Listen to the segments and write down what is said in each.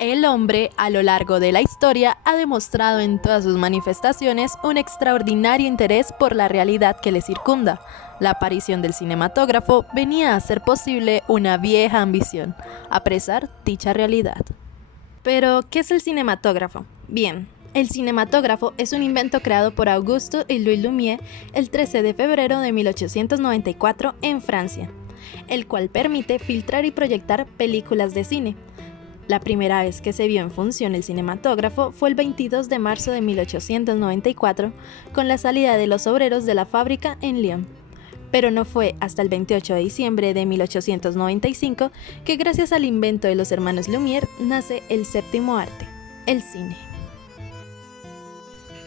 El hombre, a lo largo de la historia, ha demostrado en todas sus manifestaciones un extraordinario interés por la realidad que le circunda. La aparición del cinematógrafo venía a hacer posible una vieja ambición, apresar dicha realidad. Pero, ¿qué es el cinematógrafo? Bien, el cinematógrafo es un invento creado por Auguste y Louis Lumière el 13 de febrero de 1894 en Francia, el cual permite filtrar y proyectar películas de cine. La primera vez que se vio en función el cinematógrafo fue el 22 de marzo de 1894, con la salida de los obreros de la fábrica en Lyon. Pero no fue hasta el 28 de diciembre de 1895 que gracias al invento de los hermanos Lumière nace el séptimo arte, el cine.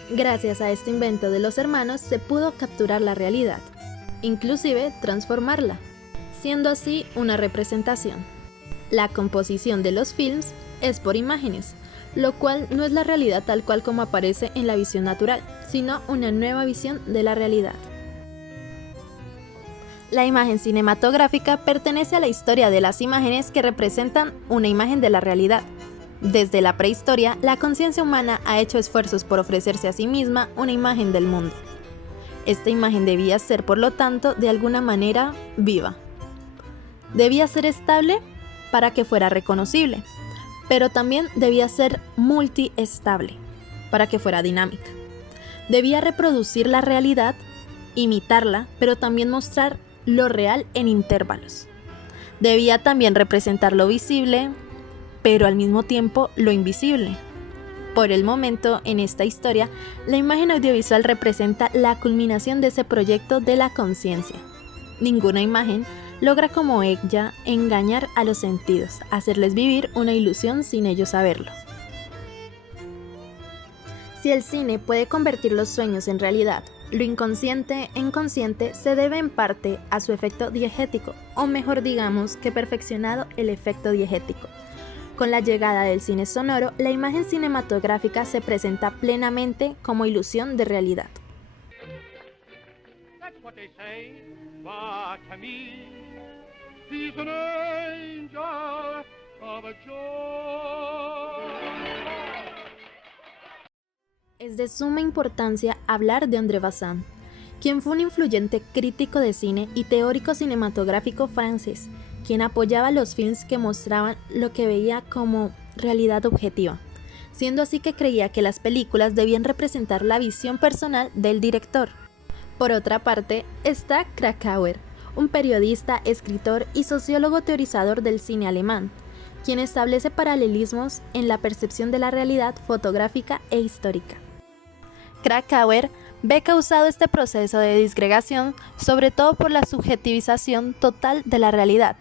Gracias a este invento de los hermanos se pudo capturar la realidad, inclusive transformarla, siendo así una representación. La composición de los films es por imágenes, lo cual no es la realidad tal cual como aparece en la visión natural, sino una nueva visión de la realidad. La imagen cinematográfica pertenece a la historia de las imágenes que representan una imagen de la realidad. Desde la prehistoria, la conciencia humana ha hecho esfuerzos por ofrecerse a sí misma una imagen del mundo. Esta imagen debía ser, por lo tanto, de alguna manera viva. Debía ser estable para que fuera reconocible, pero también debía ser multiestable para que fuera dinámica. Debía reproducir la realidad, imitarla, pero también mostrar lo real en intervalos. Debía también representar lo visible, pero al mismo tiempo lo invisible. Por el momento, en esta historia, la imagen audiovisual representa la culminación de ese proyecto de la conciencia. Ninguna imagen logra como ella engañar a los sentidos, hacerles vivir una ilusión sin ellos saberlo. Si el cine puede convertir los sueños en realidad, lo inconsciente en consciente se debe en parte a su efecto diegético, o mejor digamos que perfeccionado el efecto diegético. Con la llegada del cine sonoro, la imagen cinematográfica se presenta plenamente como ilusión de realidad. Es de suma importancia hablar de André Bazin, quien fue un influyente crítico de cine y teórico cinematográfico francés, quien apoyaba los films que mostraban lo que veía como realidad objetiva, siendo así que creía que las películas debían representar la visión personal del director. Por otra parte, está Krakauer, un periodista, escritor y sociólogo teorizador del cine alemán, quien establece paralelismos en la percepción de la realidad fotográfica e histórica. Krakauer ve causado este proceso de disgregación sobre todo por la subjetivización total de la realidad,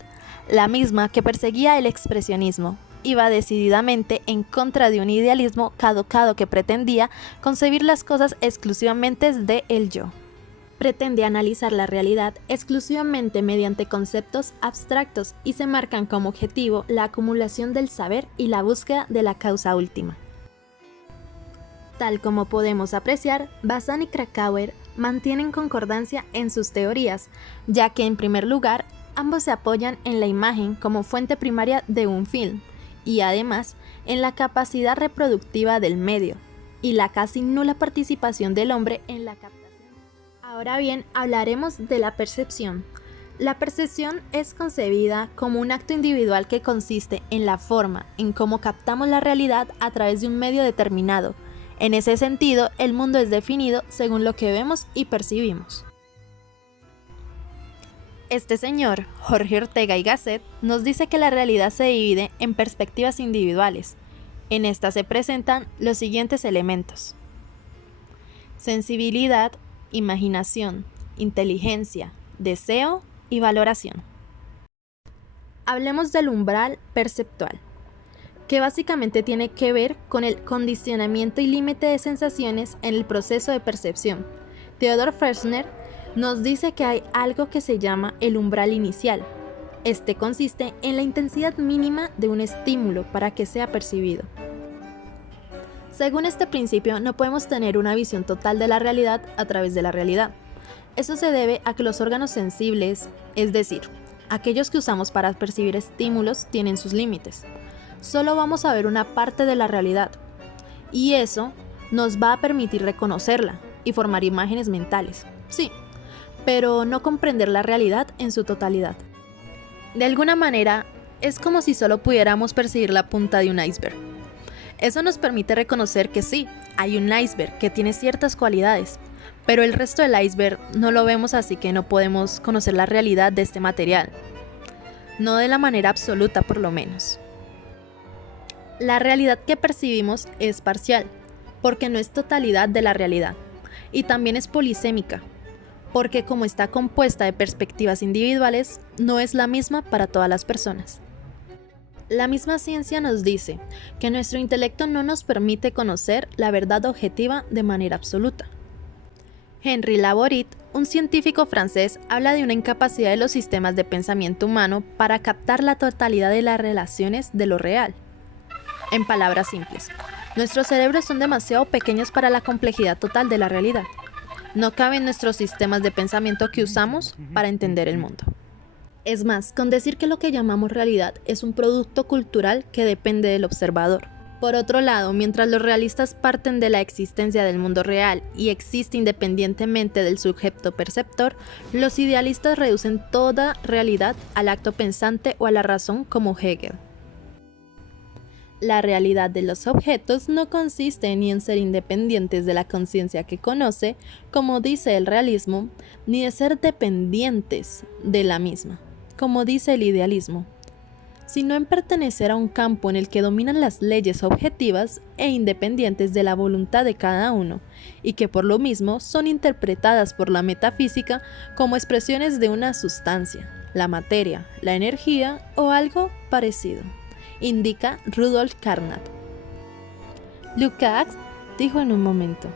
la misma que perseguía el expresionismo. Iba decididamente en contra de un idealismo caducado que pretendía concebir las cosas exclusivamente de el yo. Pretende analizar la realidad exclusivamente mediante conceptos abstractos y se marcan como objetivo la acumulación del saber y la búsqueda de la causa última. Tal como podemos apreciar, Bazin y Krakauer mantienen concordancia en sus teorías, ya que en primer lugar, ambos se apoyan en la imagen como fuente primaria de un film, y además en la capacidad reproductiva del medio, y la casi nula participación del hombre en la captación. Ahora bien, hablaremos de la percepción. La percepción es concebida como un acto individual que consiste en la forma en cómo captamos la realidad a través de un medio determinado. En ese sentido, el mundo es definido según lo que vemos y percibimos. Este señor, Jorge Ortega y Gasset, nos dice que la realidad se divide en perspectivas individuales. En estas se presentan los siguientes elementos: sensibilidad, imaginación, inteligencia, deseo y valoración. Hablemos del umbral perceptual, que básicamente tiene que ver con el condicionamiento y límite de sensaciones en el proceso de percepción. Theodor Fechner nos dice que hay algo que se llama el umbral inicial. Este consiste en la intensidad mínima de un estímulo para que sea percibido. Según este principio, no podemos tener una visión total de la realidad a través de la realidad. Eso se debe a que los órganos sensibles, es decir, aquellos que usamos para percibir estímulos, tienen sus límites. solo vamos a ver una parte de la realidad. Y eso nos va a permitir reconocerla y formar imágenes mentales. Sí, pero no comprender la realidad en su totalidad. De alguna manera, es como si solo pudiéramos percibir la punta de un iceberg. Eso nos permite reconocer que sí, hay un iceberg que tiene ciertas cualidades, pero el resto del iceberg no lo vemos, así que no podemos conocer la realidad de este material. No de la manera absoluta, por lo menos. La realidad que percibimos es parcial, porque no es totalidad de la realidad, y también es polisémica, porque como está compuesta de perspectivas individuales, no es la misma para todas las personas. La misma ciencia nos dice que nuestro intelecto no nos permite conocer la verdad objetiva de manera absoluta. Henri Laborit, un científico francés, habla de una incapacidad de los sistemas de pensamiento humano para captar la totalidad de las relaciones de lo real. En palabras simples, nuestros cerebros son demasiado pequeños para la complejidad total de la realidad. No caben nuestros sistemas de pensamiento que usamos para entender el mundo. Es más, con decir que lo que llamamos realidad es un producto cultural que depende del observador. Por otro lado, mientras los realistas parten de la existencia del mundo real y existe independientemente del sujeto perceptor, los idealistas reducen toda realidad al acto pensante o a la razón, como Hegel. La realidad de los objetos no consiste ni en ser independientes de la conciencia que conoce, como dice el realismo, ni de ser dependientes de la misma, como dice el idealismo, sino en pertenecer a un campo en el que dominan las leyes objetivas e independientes de la voluntad de cada uno, y que por lo mismo son interpretadas por la metafísica como expresiones de una sustancia, la materia, la energía o algo parecido, indica Rudolf Carnap. Lukács dijo en un momento: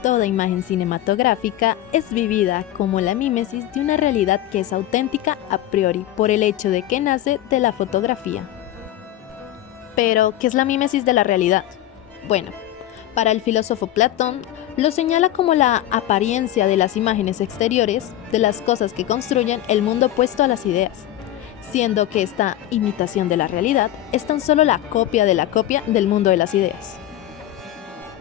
toda imagen cinematográfica es vivida como la mímesis de una realidad que es auténtica a priori por el hecho de que nace de la fotografía. Pero, ¿qué es la mímesis de la realidad? Bueno, para el filósofo Platón, lo señala como la apariencia de las imágenes exteriores de las cosas que construyen el mundo opuesto a las ideas, siendo que esta imitación de la realidad es tan solo la copia de la copia del mundo de las ideas.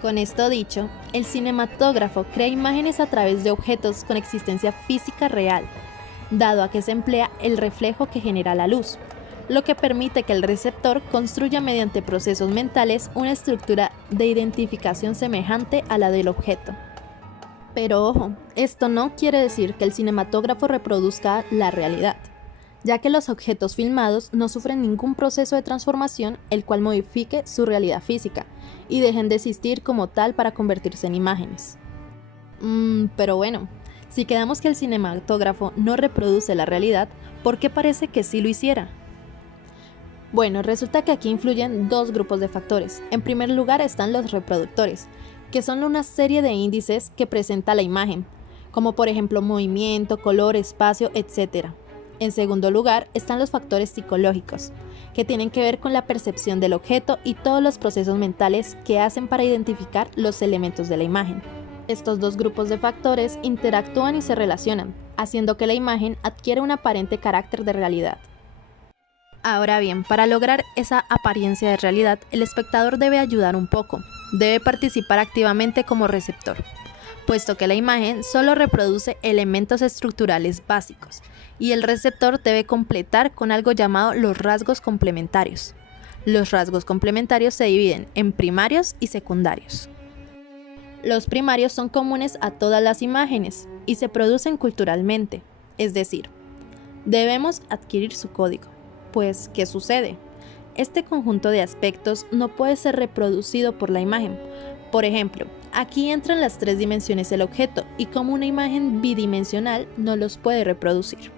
Con esto dicho, el cinematógrafo crea imágenes a través de objetos con existencia física real, dado a que se emplea el reflejo que genera la luz, lo que permite que el receptor construya mediante procesos mentales una estructura de identificación semejante a la del objeto. Pero ojo, esto no quiere decir que el cinematógrafo reproduzca la realidad, ya que los objetos filmados no sufren ningún proceso de transformación el cual modifique su realidad física y dejen de existir como tal para convertirse en imágenes. Pero bueno, si quedamos que el cinematógrafo no reproduce la realidad, ¿por qué parece que sí lo hiciera? Bueno, resulta que aquí influyen dos grupos de factores. En primer lugar están los reproductores, que son una serie de índices que presenta la imagen, como por ejemplo movimiento, color, espacio, etc. En segundo lugar están los factores psicológicos, que tienen que ver con la percepción del objeto y todos los procesos mentales que hacen para identificar los elementos de la imagen. Estos dos grupos de factores interactúan y se relacionan, haciendo que la imagen adquiera un aparente carácter de realidad. Ahora bien, para lograr esa apariencia de realidad, el espectador debe ayudar un poco, debe participar activamente como receptor, puesto que la imagen solo reproduce elementos estructurales básicos, y el receptor debe completar con algo llamado los rasgos complementarios. Los rasgos complementarios se dividen en primarios y secundarios. Los primarios son comunes a todas las imágenes y se producen culturalmente, es decir, debemos adquirir su código. Pues, ¿qué sucede? Este conjunto de aspectos no puede ser reproducido por la imagen. Por ejemplo, aquí entran las tres dimensiones del objeto y como una imagen bidimensional no los puede reproducir.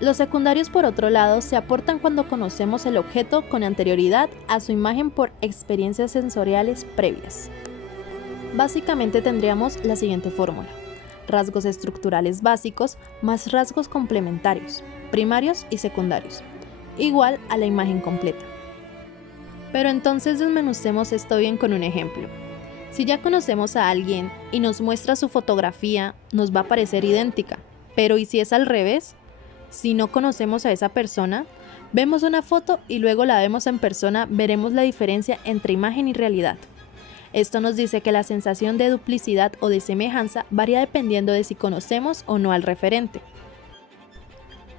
Los secundarios, por otro lado, se aportan cuando conocemos el objeto con anterioridad a su imagen por experiencias sensoriales previas. Básicamente tendríamos la siguiente fórmula: rasgos estructurales básicos más rasgos complementarios, primarios y secundarios, igual a la imagen completa. Pero entonces desmenucemos esto bien con un ejemplo. Si ya conocemos a alguien y nos muestra su fotografía, nos va a parecer idéntica, pero ¿y si es al revés? Si no conocemos a esa persona, Vemos una foto y luego la vemos en persona, veremos la diferencia entre imagen y realidad. Esto nos dice que la sensación de duplicidad o de semejanza varía dependiendo de si conocemos o no al referente.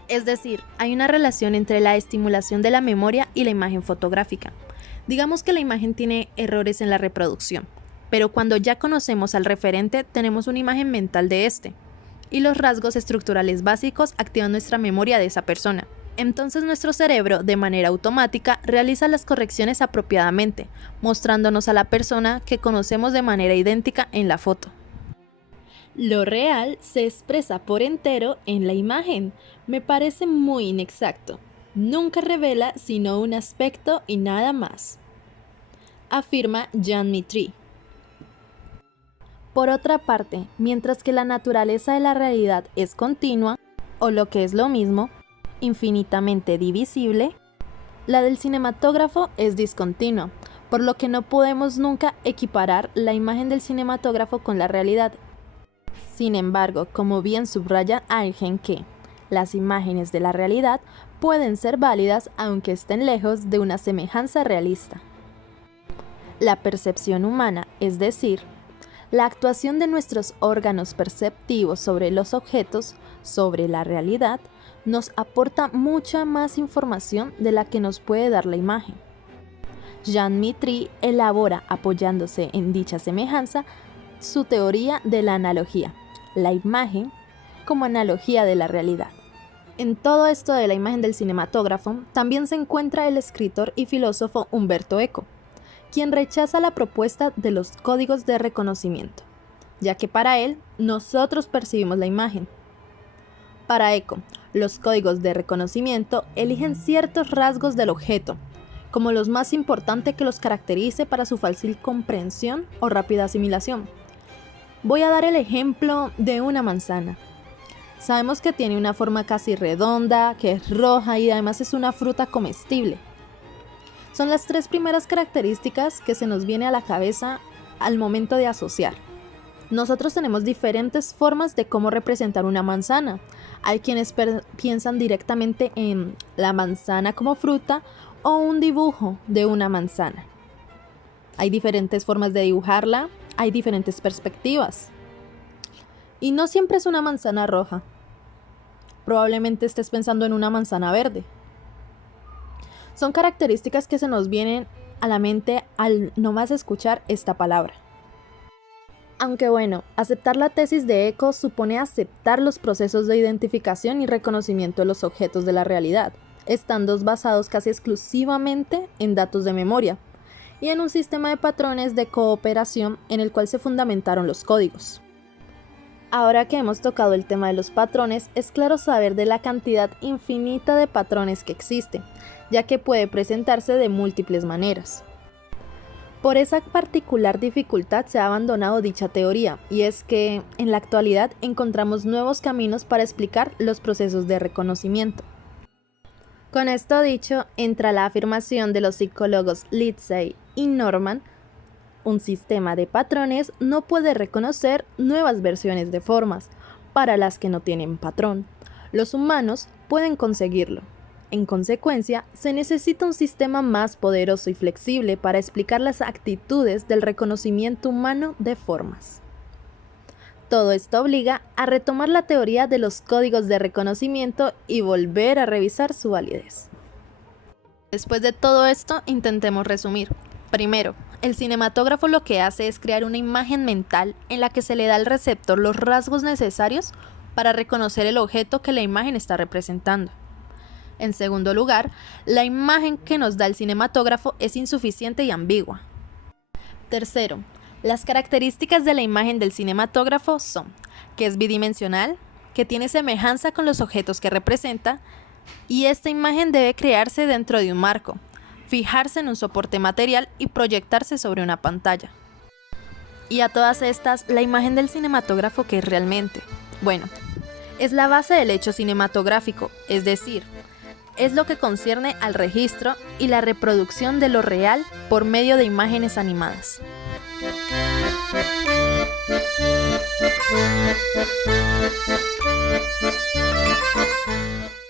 Es decir, hay una relación entre la estimulación de la memoria y la imagen fotográfica. Digamos que la imagen tiene errores en la reproducción, pero cuando ya conocemos al referente tenemos una imagen mental de este, y los rasgos estructurales básicos activan nuestra memoria de esa persona. Entonces nuestro cerebro, de manera automática, realiza las correcciones apropiadamente, mostrándonos a la persona que conocemos de manera idéntica en la foto. Lo real se expresa por entero en la imagen. Me parece muy inexacto. Nunca revela sino un aspecto y nada más, afirma Jean Mitry. Por otra parte, mientras que la naturaleza de la realidad es continua, o lo que es lo mismo, infinitamente divisible, la del cinematógrafo es discontinua, por lo que no podemos nunca equiparar la imagen del cinematógrafo con la realidad. Sin embargo, como bien subraya Eigen, que las imágenes de la realidad pueden ser válidas aunque estén lejos de una semejanza realista. La percepción humana, es decir, la actuación de nuestros órganos perceptivos sobre los objetos, sobre la realidad, nos aporta mucha más información de la que nos puede dar la imagen. Jean Mitry elabora, apoyándose en dicha semejanza, su teoría de la analogía, la imagen como analogía de la realidad. En todo esto de la imagen del cinematógrafo, también se encuentra el escritor y filósofo Umberto Eco, quien rechaza la propuesta de los códigos de reconocimiento, ya que para él, nosotros percibimos la imagen. Para Eco, los códigos de reconocimiento eligen ciertos rasgos del objeto, como los más importantes que los caracterice para su fácil comprensión o rápida asimilación. Voy a dar el ejemplo de una manzana. Sabemos que tiene una forma casi redonda, que es roja y además es una fruta comestible. Son las tres primeras características que se nos viene a la cabeza al momento de asociar. Nosotros tenemos diferentes formas de cómo representar una manzana. Hay quienes piensan directamente en la manzana como fruta o un dibujo de una manzana. Hay diferentes formas de dibujarla, hay diferentes perspectivas. Y no siempre es una manzana roja. Probablemente estés pensando en una manzana verde. Son características que se nos vienen a la mente al nomás escuchar esta palabra. Aunque bueno, aceptar la tesis de Eco supone aceptar los procesos de identificación y reconocimiento de los objetos de la realidad, estando basados casi exclusivamente en datos de memoria y en un sistema de patrones de cooperación en el cual se fundamentaron los códigos. Ahora que hemos tocado el tema de los patrones, es claro saber de la cantidad infinita de patrones que existe, ya que puede presentarse de múltiples maneras. Por esa particular dificultad se ha abandonado dicha teoría, y es que en la actualidad encontramos nuevos caminos para explicar los procesos de reconocimiento. Con esto dicho, entra la afirmación de los psicólogos Lindsay y Norman: un sistema de patrones no puede reconocer nuevas versiones de formas para las que no tienen patrón. Los humanos pueden conseguirlo. En consecuencia, se necesita un sistema más poderoso y flexible para explicar las actitudes del reconocimiento humano de formas. Todo esto obliga a retomar la teoría de los códigos de reconocimiento y volver a revisar su validez. Después de todo esto, intentemos resumir. Primero, el cinematógrafo lo que hace es crear una imagen mental en la que se le da al receptor los rasgos necesarios para reconocer el objeto que la imagen está representando. En segundo lugar, la imagen que nos da el cinematógrafo es insuficiente y ambigua. Tercero, las características de la imagen del cinematógrafo son que es bidimensional, que tiene semejanza con los objetos que representa, y esta imagen debe crearse dentro de un marco, fijarse en un soporte material y proyectarse sobre una pantalla. Y a todas estas, la imagen del cinematógrafo, ¿qué es realmente? Bueno, es la base del hecho cinematográfico, es decir, es lo que concierne al registro y la reproducción de lo real por medio de imágenes animadas.